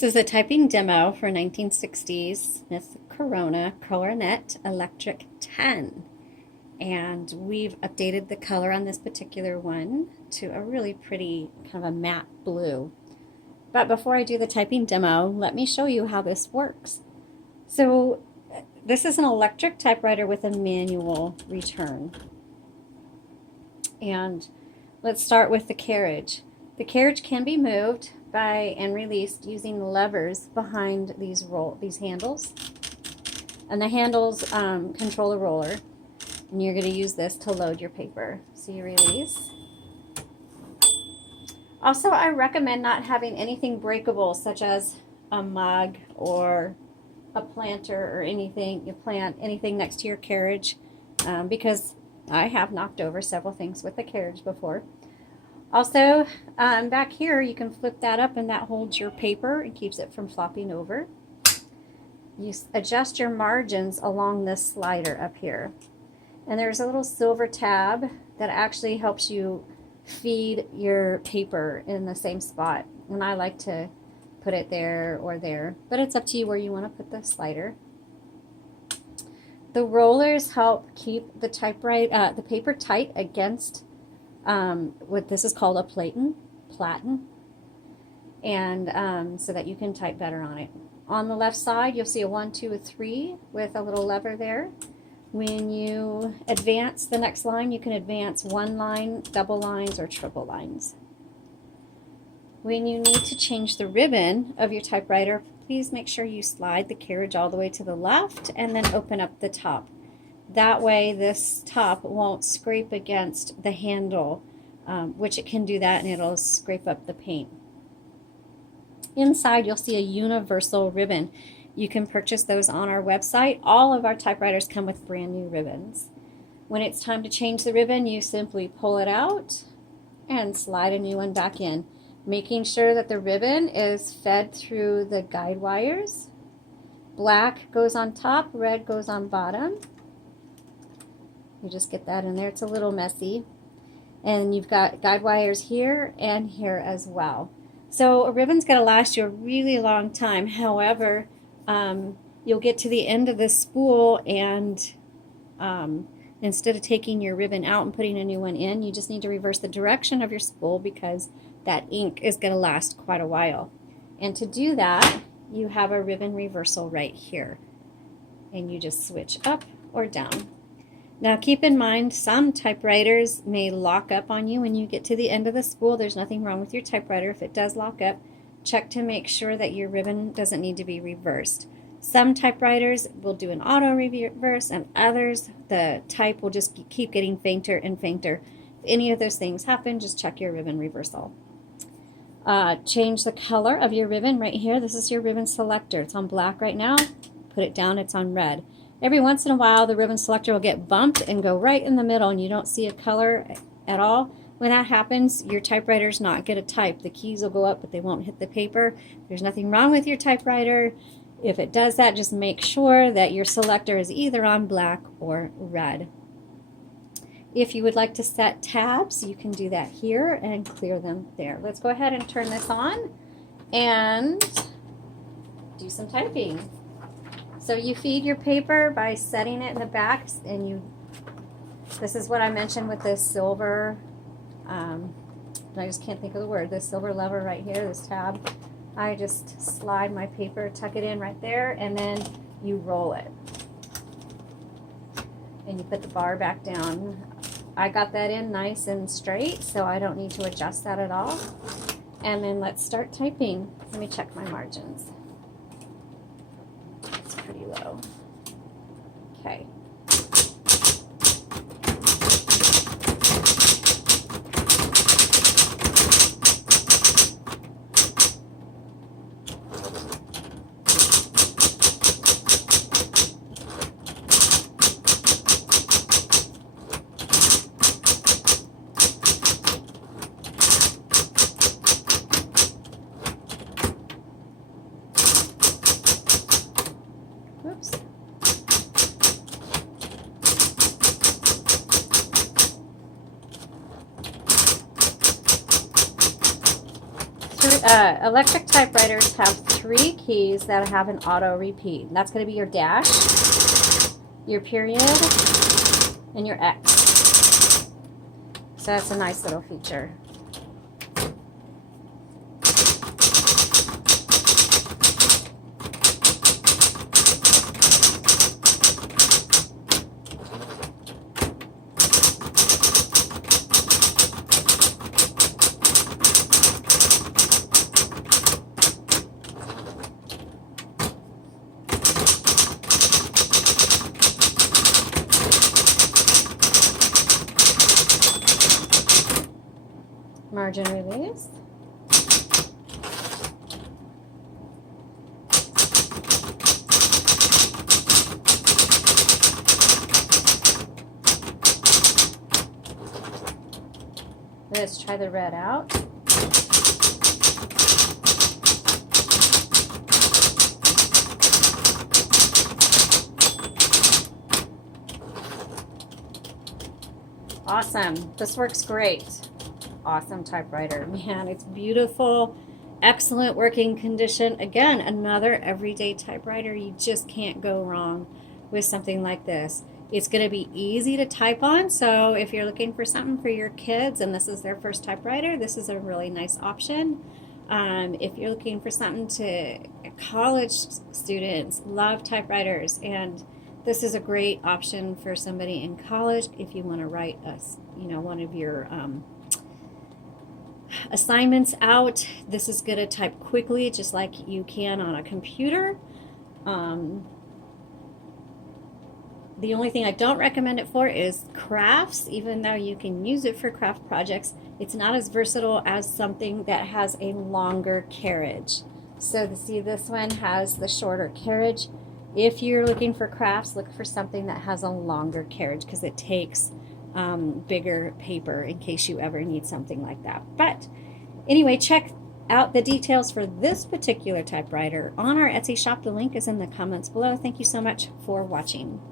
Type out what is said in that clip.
This is a typing demo for 1960s Smith Corona Coronet Electric 10. And we've updated the color on this particular one to a really pretty kind of a matte blue. But before I do the typing demo, let me show you how this works. So this is an electric typewriter with a manual return. And let's start with the carriage. The carriage can be moved by and released using levers behind these handles. And the handles control the roller. And you're going to use this to load your paper. So you release. Also, I recommend not having anything breakable, such as a mug or a planter or anything. You plant anything next to your carriage, because I have knocked over several things with the carriage before. Also, back here, you can flip that up and that holds your paper and keeps it from flopping over. You adjust your margins along this slider up here. And there's a little silver tab that actually helps you feed your paper in the same spot. And I like to put it there or there, but it's up to you where you want to put the slider. The rollers help keep the paper tight against what this is called a platen, and so that you can type better on it. On the left side, you'll see a 1, 2, a 3 with a little lever there. When you advance the next line, you can advance one line, double lines, or triple lines. When you need to change the ribbon of your typewriter, please make sure you slide the carriage all the way to the left and then open up the top. That way this top won't scrape against the handle, which it can do that and it'll scrape up the paint. Inside you'll see a universal ribbon. You can purchase those on our website. All of our typewriters come with brand new ribbons. When it's time to change the ribbon, you simply pull it out and slide a new one back in, making sure that the ribbon is fed through the guide wires. Black goes on top, red goes on bottom. You just get that in there. It's a little messy. And you've got guide wires here and here as well. So a ribbon's going to last you a really long time. However, you'll get to the end of the spool and instead of taking your ribbon out and putting a new one in, you just need to reverse the direction of your spool because that ink is going to last quite a while. And to do that, you have a ribbon reversal right here. And you just switch up or down. Now keep in mind, some typewriters may lock up on you when you get to the end of the spool. There's nothing wrong with your typewriter. If it does lock up, check to make sure that your ribbon doesn't need to be reversed. Some typewriters will do an auto reverse, and others, the type will just keep getting fainter and fainter. If any of those things happen, just check your ribbon reversal. Change the color of your ribbon right here. This is your ribbon selector. It's on black right now. Put it down, it's on red. Every once in a while, the ribbon selector will get bumped and go right in the middle, and you don't see a color at all. When that happens, your typewriter's not going to type. The keys will go up, but they won't hit the paper. There's nothing wrong with your typewriter. If it does that, just make sure that your selector is either on black or red. If you would like to set tabs, you can do that here and clear them there. Let's go ahead and turn this on and do some typing. So you feed your paper by setting it in the back, and this is what I mentioned with this silver, I just can't think of the word, this silver lever right here, this tab. I just slide my paper, tuck it in right there, and then you roll it. And you put the bar back down. I got that in nice and straight, so I don't need to adjust that at all. And then let's start typing. Let me check my margins. It's pretty low. Okay. Oops. Electric typewriters have 3 keys that have an auto repeat. That's going to be your dash, your period, and your X. So that's a nice little feature. Margin release. Let's try the red out. Awesome. This works great. Awesome typewriter. Man, it's beautiful. Excellent working condition. Again, another everyday typewriter. You just can't go wrong with something like this. It's going to be easy to type on, so if you're looking for something for your kids and this is their first typewriter, this is a really nice option. If you're looking for something to college students, love typewriters, and this is a great option for somebody in college if you want to write one of your assignments out. This is going to type quickly just like you can on a computer. The only thing I don't recommend it for is crafts. Even though you can use it for craft projects, it's not as versatile as something that has a longer carriage. So see, this one has the shorter carriage. If you're looking for crafts, look for something that has a longer carriage because it takes bigger paper in case you ever need something like that. But anyway, check out the details for this particular typewriter on our Etsy shop. The link is in the comments below. Thank you so much for watching.